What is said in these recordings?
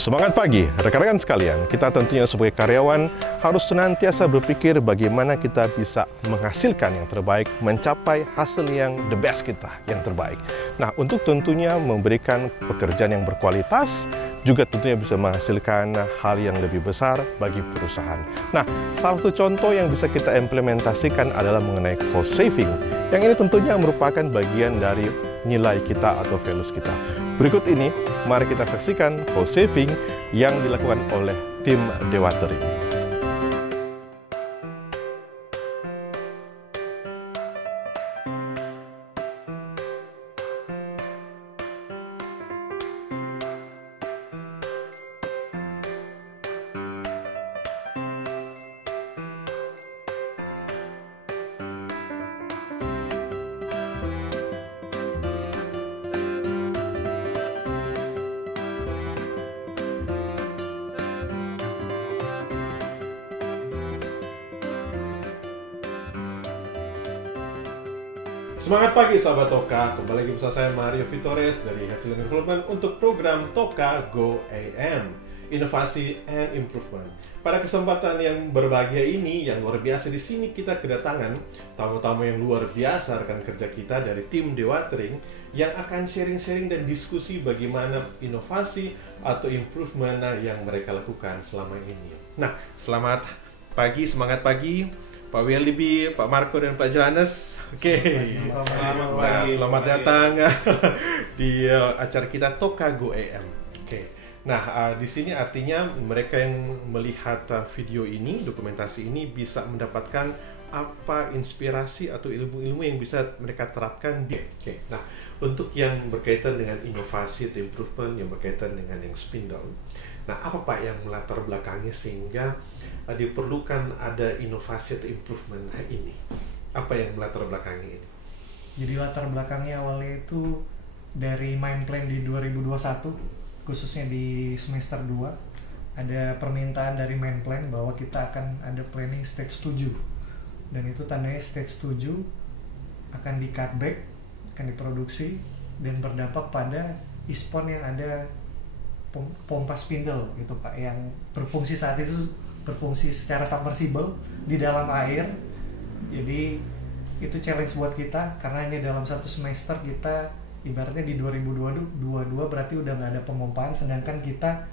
Semangat pagi, rekan-rekan sekalian. Kita tentunya sebagai karyawan harus senantiasa berpikir bagaimana kita bisa menghasilkan yang terbaik, mencapai hasil yang the best kita, yang terbaik. Nah, untuk tentunya memberikan pekerjaan yang berkualitas, juga tentunya bisa menghasilkan hal yang lebih besar bagi perusahaan. Nah, salah satu contoh yang bisa kita implementasikan adalah mengenai cost saving. Yang ini tentunya merupakan bagian dari nilai kita atau values kita. Berikut ini, mari kita saksikan cost saving yang dilakukan oleh tim Dewatering. Semangat pagi sahabat Toka, kembali lagi bersama saya Mario Vitores dari Hasil Development untuk program Toka Go AM, Inovasi and Improvement. Pada kesempatan yang berbahagia ini, yang luar biasa, di sini kita kedatangan tamu-tamu yang luar biasa, rekan kerja kita dari tim Dewatering yang akan sharing-sharing dan diskusi bagaimana inovasi atau improvement yang mereka lakukan selama ini. Nah, selamat pagi, semangat pagi Pak Wilby, Pak Marco, dan Pak Johannes. Oke, selamat datang di acara kita Toka Go AM. Oke, nah di sini artinya mereka yang melihat video ini, dokumentasi ini bisa mendapatkan apa inspirasi atau ilmu-ilmu yang bisa mereka terapkan di. Oke, nah untuk yang berkaitan dengan inovasi atau improvement yang berkaitan dengan yang spindle, nah apa Pak yang melatar belakangnya sehingga diperlukan ada inovasi atau improvement ini? Apa yang melatar belakangnya ini? Jadi latar belakangnya awalnya itu dari main plan di 2021, khususnya di semester 2 ada permintaan dari main plan bahwa kita akan ada planning stage 7, dan itu tandanya stage 7 akan di cutback, akan diproduksi dan berdampak pada ispon yang ada pompa spindle gitu Pak, yang berfungsi saat itu berfungsi secara submersible di dalam air. Jadi itu challenge buat kita karena hanya dalam satu semester kita ibaratnya di 2022 berarti udah nggak ada pemompaan, sedangkan kita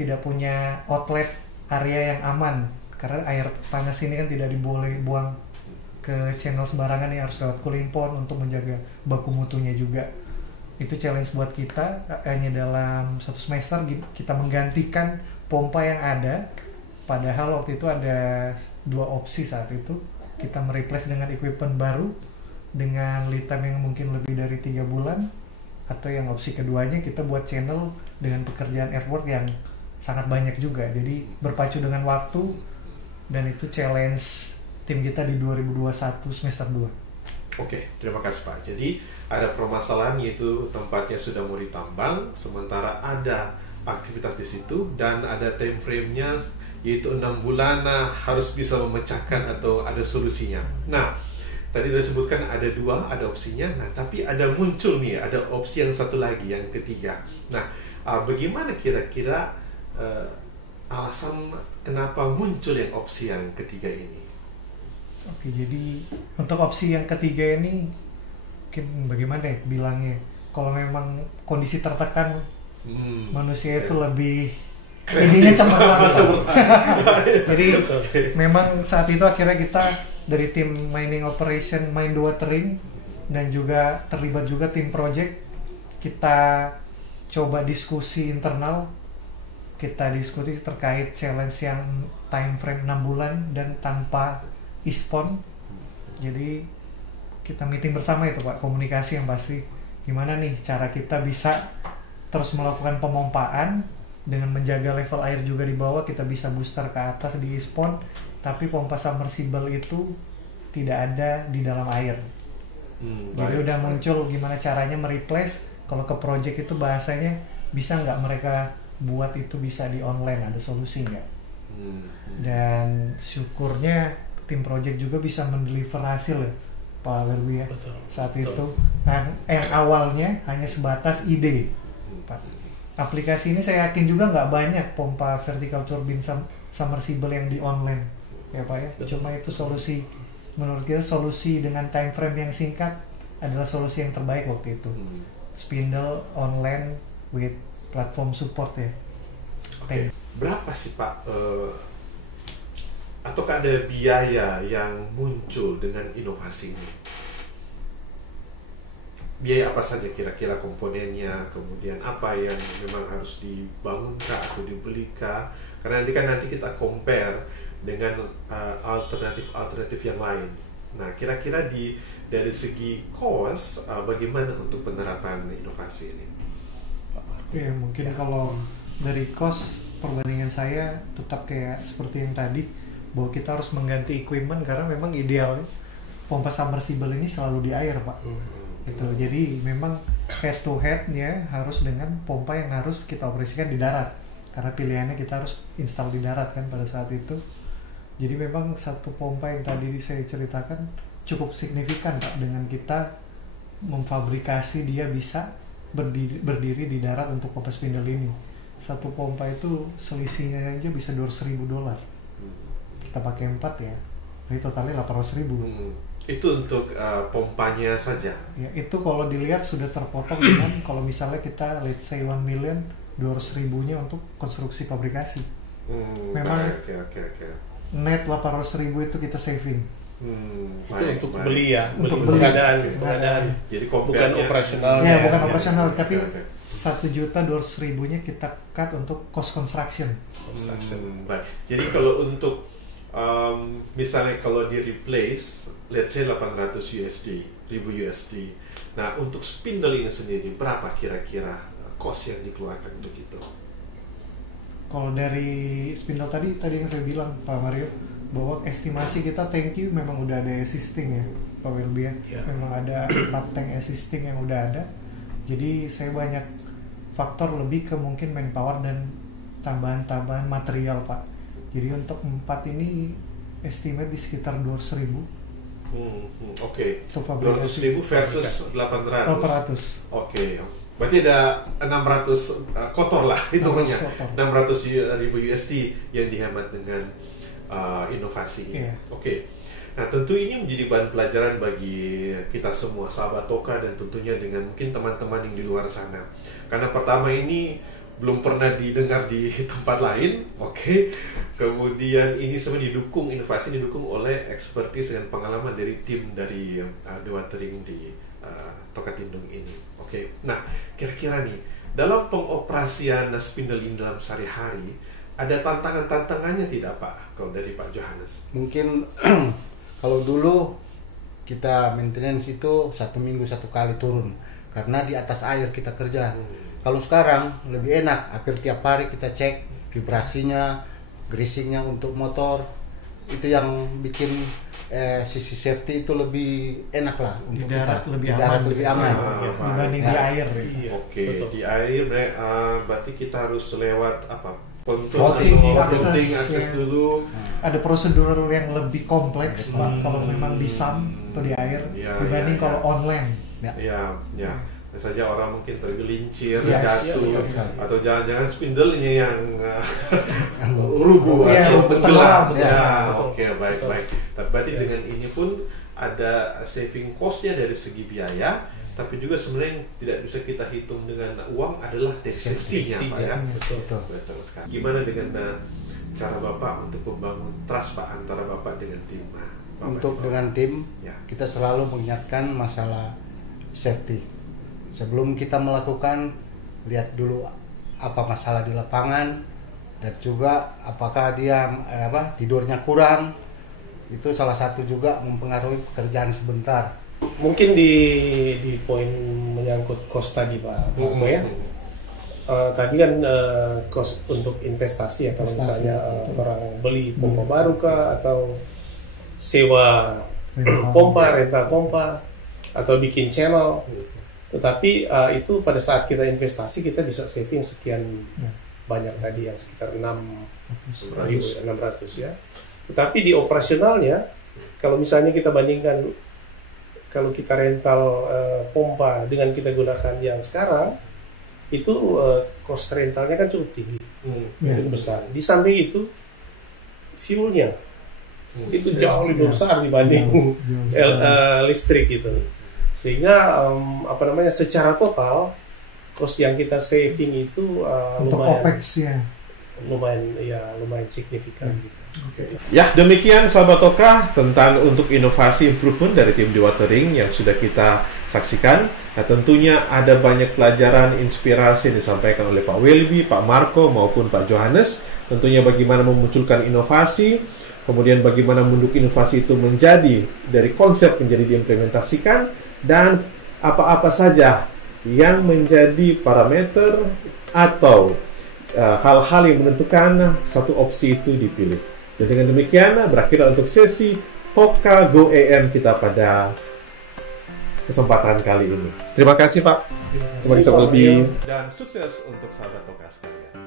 tidak punya outlet area yang aman karena air panas ini kan tidak diboleh buang ke channel sembarangan, yang harus lewat cooling pond untuk menjaga baku mutunya juga. Itu challenge buat kita, hanya dalam satu semester kita menggantikan pompa yang ada. Padahal waktu itu ada dua opsi saat itu, kita mereplace dengan equipment baru dengan lead time yang mungkin lebih dari 3 bulan, atau yang opsi keduanya kita buat channel dengan pekerjaan airwork yang sangat banyak juga. Jadi berpacu dengan waktu, dan itu challenge tim kita di 2021 semester 2. Oke, terima kasih Pak. Jadi ada permasalahan yaitu tempatnya sudah mau ditambang, sementara ada aktivitas di situ dan ada time frame-nya yaitu 6 bulan, harus bisa memecahkan atau ada solusinya. Nah, tadi sudah disebutkan ada 2, ada opsinya. Nah, tapi ada muncul nih, ada opsi yang satu lagi, yang ketiga. Nah, bagaimana kira-kira alasan kenapa muncul yang opsi yang ketiga ini? Oke, jadi untuk opsi yang ketiga ini mungkin bagaimana ya bilangnya, kalau memang kondisi tertekan, manusia itu lebih ininya cemerlang. Jadi memang saat itu akhirnya kita dari tim mining operation, mine Dewatering, dan juga terlibat juga tim project, kita coba diskusi internal, kita diskusi terkait challenge yang time frame 6 bulan dan tanpa ispon. Jadi kita meeting bersama itu Pak, komunikasi yang pasti gimana nih cara kita bisa terus melakukan pemompaan dengan menjaga level air juga di bawah, kita bisa booster ke atas di ispon, tapi pompa submersible itu tidak ada di dalam air. Jadi udah muncul gimana caranya mereplace. Kalau ke project itu bahasanya bisa nggak mereka buat itu bisa di online, ada solusi nggak? Dan syukurnya tim project juga bisa mendeliver hasil ya Pak Wilby ya. Saat itu yang awalnya hanya sebatas ide Pak. aplikasi ini saya yakin juga nggak banyak pompa vertical turbine submersible yang di online ya Pak ya. Cuma itu solusi, menurut kita solusi dengan time frame yang singkat adalah solusi yang terbaik waktu itu. Spindle online with platform support ya. Oke. Berapa sih Pak, ataukah ada biaya yang muncul dengan inovasi ini? Biaya apa saja kira-kira komponennya, kemudian apa yang memang harus dibangunkah atau dibelinkah? Karena nanti kita compare dengan alternatif yang lain. Nah, kira-kira dari segi cost, bagaimana untuk penerapan inovasi ini? Ya, mungkin kalau dari cost, perbandingan saya tetap kayak seperti yang tadi, bahwa kita harus mengganti equipment karena memang idealnya pompa submersible ini selalu di air Pak. Gitu. Jadi memang head to headnya harus dengan pompa yang harus kita operasikan di darat, karena pilihannya kita harus install di darat kan pada saat itu. Jadi memang satu pompa yang tadi saya ceritakan cukup signifikan Pak, dengan kita memfabrikasi dia bisa berdiri di darat untuk pompa spindle ini. Satu pompa itu selisihnya aja bisa $200.000. Kita pakai 4 ya, jadi totalnya $800.000. Itu untuk pompanya saja? Ya, itu kalau dilihat sudah terpotong dengan kalau misalnya kita let's say 1 million, 200.000-nya untuk konstruksi fabrikasi. Memang okay. net 800.000 itu kita saving. Itu untuk beli ya, untuk pengadaan. Jadi bukan operasional. Ya, bukan operasional, tapi 1.200.000-nya kita cut untuk cost construction. Baik. Jadi kalau untuk misalnya kalau di replace, let's say 800 USD, 1000 USD. Nah, untuk spindle ini sendiri berapa kira-kira cost yang dikeluarkan untuk itu? Kalau dari spindle tadi yang saya bilang Pak Mario, bahwa estimasi kita tank you memang udah ada existing ya Pak Wilby ya. Memang ada 4 tank existing yang udah ada. Jadi saya banyak faktor lebih ke mungkin manpower dan tambahan material Pak. Jadi untuk 4 ini estimate di sekitar 200.000. Oke. 200.000 versus 800. Oke. Berarti ada 600 kotor lah hitungannya. 600.000 USD yang dihemat dengan inovasi ini. Oke. Nah, tentu ini menjadi bahan pelajaran bagi kita semua sahabat Toka, dan tentunya dengan mungkin teman-teman yang di luar sana. Karena pertama ini belum pernah didengar di tempat lain, Kemudian ini semua inovasi didukung oleh expertise dan pengalaman dari tim dari dewatering di Tokatindung ini. Nah, kira-kira nih, dalam pengoperasian spindle ini dalam sehari-hari, ada tantangannya tidak Pak, kalau dari Pak Johannes? Mungkin kalau dulu kita maintenance itu 1 minggu 1 kali turun, karena di atas air kita kerja. Kalau sekarang lebih enak, hampir tiap hari kita cek vibrasinya, greasingnya untuk motor. Itu yang bikin sisi safety itu lebih enak lah untuk di darat, kita. Lebih aman dibanding di air. Di air berarti kita harus lewat apa? Floating akses dulu. Ada prosedur yang lebih kompleks Pak, kalau memang di SAM atau di air dibanding kalau online. Ya. Saja orang mungkin tergelincir, jatuh, atau jangan-jangan spindlenya yang rubuh atau tenggelam. Baik. Berarti dengan ini pun ada saving cost-nya dari segi biaya, tapi juga sebenarnya yang tidak bisa kita hitung dengan uang adalah safety-nya, Pak ya. Betul sekali. Gimana dengan cara Bapak untuk membangun trust Pak antara Bapak dengan tim? Dengan tim, kita selalu mengingatkan masalah safety. Sebelum kita melakukan, lihat dulu apa masalah di lapangan, dan juga apakah dia tidurnya kurang. Itu salah satu juga mempengaruhi pekerjaan sebentar. Mungkin di poin menyangkut cost tadi Pak Marmo ya. Tadi kan cost untuk investasi ya, kalau misalnya orang beli pompa baru kah, atau sewa pompa, rental pompa, atau bikin channel. Tetapi itu pada saat kita investasi kita bisa saving sekian banyak tadi, yang sekitar 600 ya. Tetapi di operasionalnya, kalau misalnya kita bandingkan kalau kita rental pompa dengan kita gunakan yang sekarang, itu cost rentalnya kan cukup tinggi, cukup besar. Di samping itu fuelnya itu jauh lebih besar dibanding listrik gitu, sehingga secara total cost yang kita saving itu untuk OPEX-nya lumayan signifikan gitu. Ya, demikian sahabat Toka tentang untuk inovasi improvement dari tim dewatering yang sudah kita saksikan. Nah, tentunya ada banyak pelajaran, inspirasi yang disampaikan oleh Pak Welby, Pak Marco maupun Pak Johannes. Tentunya bagaimana memunculkan inovasi, kemudian bagaimana mendukung inovasi itu menjadi dari konsep menjadi diimplementasikan, dan apa-apa saja yang menjadi parameter atau hal-hal yang menentukan satu opsi itu dipilih. Dan dengan demikian berakhir untuk sesi Toka Go AM kita pada kesempatan kali ini. Terima kasih Pak. Terima kasih Pak Welby. Dan sukses untuk sahabat Toka sekalian.